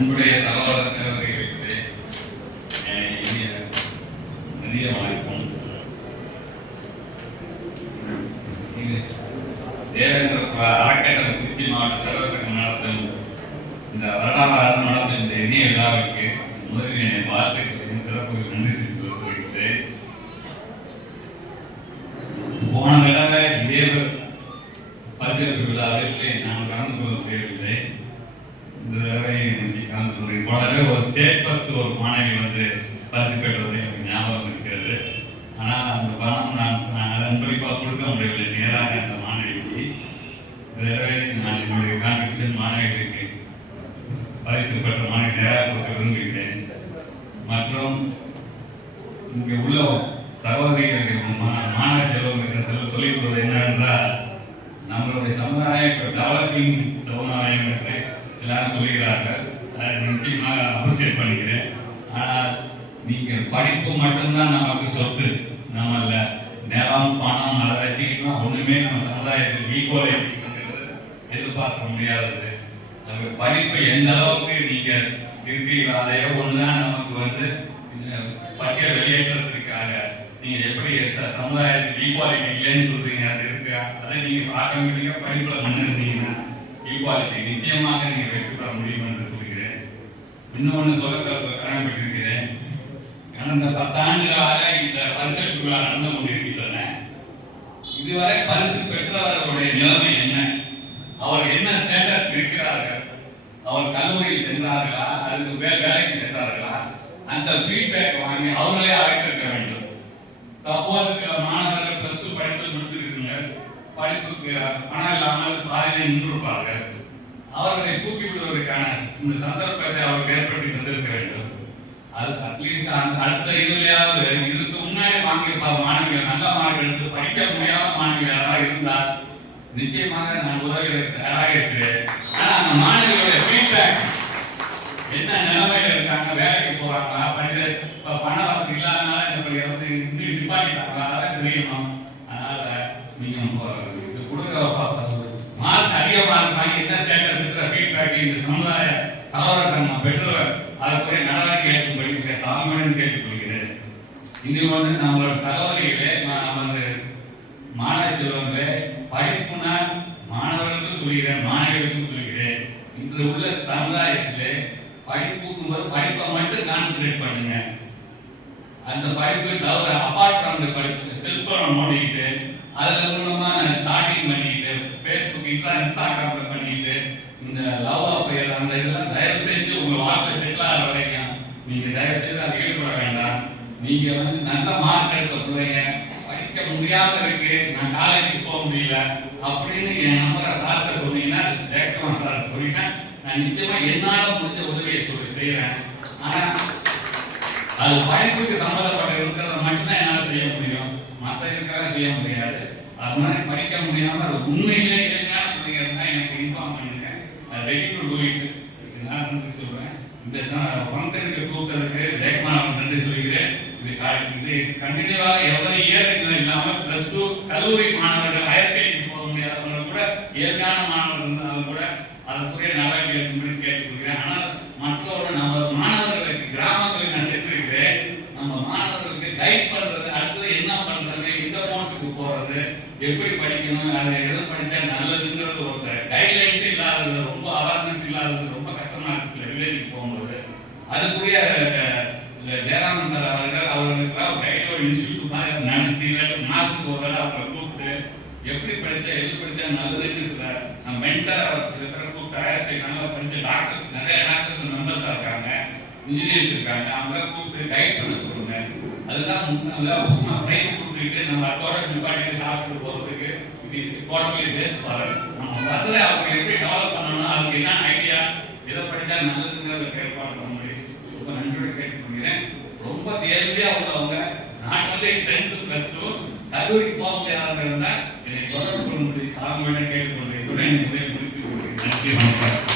அன்புடைய சகோதரர்களுக்கு நிறைய வணக்கம். தேவேந்திர அறக்கட்டளை திருச்சி மாவட்ட தலைவர்கள் நடத்தும் இந்த வரலாறு நடத்தும் இந்த இனிய விழாவிற்கு முதலில் என்னை வாழ்த்துக்கள் சிறப்பு நன்றி தெரிவித்துள்ளேன். போன தடவை இதே பரிசளிப்பு விழாவில் நான் கலந்து கொள்ள முடியவில்லை. இந்த தடவை கலந்து கொள்கிறேன். போன தடவை ஒரு ஸ்டேட் ஃபர்ஸ்ட் ஒரு மாணவி வந்து பரிசு பெறுவது எனக்கு ஞாபகம் இருக்கிறது. ஆனால் அந்த பணம் நான் அன்பளிப்பாக கொடுக்க முடியவில்லை நேராக அந்த மாணவிக்கு. இந்த தடவை நான் என்னுடைய கான்ட்ரிபியூஷன் மாணவிகளுக்கு பரிசு பெற்ற மாணவி நேராக கொடுக்க விரும்புகிறேன். மற்றும் இங்கே உள்ள சகோதரிகளுக்கு மாணவ செல்வங்களுக்கு சொல்லிக் கொடுவது என்னவென்றால், நம்மளுடைய சமுதாயம் இப்போ டெவலப்பிங் சமுதாயம் என்று எல்லாரும் சொல்லுகிறார்கள். அதை நிச்சயமாக அப்ரிசியேட் பண்ணிக்கிறேன். ஆனால் நீங்கள் படிப்பு மட்டும்தான் நமக்கு சொத்து, நம்மள நேரம் பணம் அதை வச்சுக்கிட்டோம்னா ஒன்றுமே நம்ம சமுதாயத்தில் ஈக்குவலிட்டி எதிர்பார்க்க முடியாதது. அந்த படிப்பு எந்த அளவுக்கு நீங்கள் இருக்கிறீங்களோ அதையோ ஒன்று தான் நமக்கு வந்து பட்டிய வெளியேற்றத்துக்காக நீங்கள் எப்படி சமுதாயத்தில் ஈக்குவாலிட்டி இல்லைன்னு சொல்றீங்க, அது இருக்கு. அதை நீங்கள் ஆட்டோமேட்டிக்காக படிப்பில் முன்னேறினீங்கன்னா ஈக்குவாலிட்டி நிச்சயமாக நீங்கள் வெற்றி பெற முடியும் என்று சொல்கிறேன். இன்னொன்று சொல்ல கடமைப்பட்டிருக்கிறேன். கடந்த 10 ஆண்டுகளாக இந்த பரிசளிப்பு விழா நடந்து கொண்டிருக்கின்றன. இதுவரை பரிசு பெற்றவர்களுடைய நிலைமை என்ன, அவர் என்ன ஸ்டேட்டஸ் இருக்கிறார்கள், அவர் கல்லூரியில் சென்றார்களா, அதுக்கு வேலைக்கு சென்றார்களா, அந்த ஃபீட்பேக் வாங்கி அவர்களே அழைத்திருக்க வேண்டும். சப்போஸ் சில மாணவர்கள் +2 படித்து முடித்திருக்குங்க, படிப்புக்கு பணம் இல்லாமல் பாதையில் நின்றிருப்பார்கள். அவர்களை தூக்கி விடுவதற்கான இந்த சந்தர்ப்பத்தை அவருக்கு ஏற்படுத்தி தந்திருக்க வேண்டும். அது அட்லீஸ்ட் அடுத்த இதுலையாவது இதுக்கு முன்னாடி வாங்கியிருப்பார் மாணவிகள், நல்ல மாணவிகள் எடுத்து படிக்க முடியாத மாணவிகள் யாராவது இருந்தால் நிச்சயமாக நான் உதவிகளுக்கு தயாராக இருக்கிறேன். ஆனால் அந்த மாணவிகளுடைய ஃபீட்பேக் என்ன நிலைமையில இருக்காங்க, வேலைக்கு போறாங்களா, பண வசதி இல்லாதனால இந்த டிபார்ட்மெண்ட் அதெல்லாம் தெரியணும். அதனால நீங்க இது கொடுக்க மார்க் அதிக மார்க் வாங்கி என்ன ஸ்டேட்டஸ் இருக்கிற ஃபீட்பேக் இந்த சமுதாய சகோதரர்கள் பெற்றவர் அதற்குரிய நடவடிக்கை ஏற்படுத்தி தாழ்மையுடன் கேட்டுக்கொள்கிறேன். இது வந்து நம்மளோட சகோதரிகளே, நான் வந்து மாணவ செல்வங்களே, படிப்புனா மாணவர்களுக்கும் சொல்கிறேன், மாணவிகளுக்கும் சொல்கிறேன். இன்று உள்ள சமுதாயத்திலே படிப்புக்கும் போது படிப்பை மட்டும் கான்சன்ட்ரேட் பண்ணுங்க. அந்த படிப்பு தவிர அபார்ட் ஃப்ரம் த படிப்பு செல்போன் நோண்டிக்கிட்டு அதில் மூலமா சாட்டிங் பண்ணிக்கிட்டு ஃபேஸ்புக் இன்ஸ்டாகிராம்ல பண்ணிக்கிட்டு இந்த லவ் அஃபேர் அந்த இதெல்லாம் தயவு செஞ்சு உங்கள் வாழ்க்கை செட்டில் ஆகிற வரைக்கும் நீங்கள் தயவு செய்து அதை ஈடுபட வேண்டாம். நீங்கள் வந்து நல்ல மார்க் எடுக்க போறீங்க, படிக்க முடியாமல் இருக்கு, நான் காலேஜுக்கு போக முடியல அப்படின்னு என் நம்பரை சார்ட்ட சொன்னீங்கன்னா, ஜெயக்குமார் சார் சொன்னீங்கன்னா நான் நிச்சயமா என்னால் முடிஞ்ச உதவியை செய்கிறேன். ஆனால் அது படிப்புக்கு சம்மந்தப்பட்ட இருக்கிறத மட்டும்தான் என்னால் செய்ய முடியும், மற்ற இதுக்காக செய்ய முடியாது. அது மாதிரி படிக்க முடியாமல் அது உண்மையிலே இல்லைன்னா சொல்லிங்கன்னா எனக்கு இன்ஃபார்ம் பண்ணுங்க. அது ரெடி டு டூ இட். நான் நன்றி சொல்றேன். இந்த ஃபங்க்ஷனுக்கு கூப்பிட்டதுக்கு ஜெயக்குமார் நன்றி சொல்கிறேன். இது கண்டினியூவாக எவ்வளவு இயர் இல்லாமல் +2 கல்லூரி மாணவர்கள் ஹையர் செகண்டரி போக முடியாதவங்க கூட ஏழ்மையான மாணவர்கள் இருந்தாலும் கூட அதற்குரிய நடவடிக்கை எடுக்கும்படி கேட்டுக்கொள்கிறேன். ஆனால் மற்றவர்கள் நம்ம மாணவர்களுக்கு கிராமங்களில் நான் சென்றிருக்கிறேன், நம்ம மாணவர்களுக்கு கைட் பண்றது, அடுத்தது என்ன பண்றது, எந்த கோர்ஸுக்கு போறது, எப்படி படிக்கணும், அதை எது படித்தா நல்லதுங்கிறது ஒரு கைட்லைன்ஸ் இல்லாதது, ரொம்ப அவேர்னஸ் இல்லாதது ரொம்ப கஷ்டமா இருக்கு வில்லேஜுக்கு போகும்போது. அதுக்குரிய ஜெயராமன் சார் அவர்களுக்கு கைடோ இன்ஸ்டியூட் மாதிரி நடத்தி மாதத்துக்கு ஒரு வேலை அவங்களை கூப்பிட்டு எப்படி படித்தா எது படித்தா நல்லதுன்னு மென்டர் கூப்பிட்டு நல்லா படித்த டாக்டர்ஸ், நிறைய டாக்டர்ஸ் மெம்பர்ஸாக இருக்காங்க, இன்ஜினியர்ஸ் இருக்காங்க, அவங்கள கூப்பிட்டு கைட் பண்ண சொல்லுங்க. அதுதான் சும்மா ப்ரைஸ் கொடுத்துட்டு நம்ம அதோட டிபார்ட்மெண்ட் சாப்பிட்டு போகிறதுக்கு it is totally waste for us. நம்ம பதில் அவங்க எப்படி டெவலப் பண்ணணும், அதுக்கு என்ன ஐடியா, எதை படித்தா நல்லதுங்கிறத ஏற்பாடு பண்ண முடியும். ரொம்ப நன்றியோடு கேட்டுக்கொள்கிறேன். ரொம்ப தேவையாக உள்ளவங்க நாட்டிலே 10th +2 கல்லூரி போக முடியாதவங்க இருந்தால் என்னை தொடர்பு கொள்ள முடியும். தாழ்மையுடன் கேட்டுக்கொள்கிறேன். நன்றி, வணக்கம்.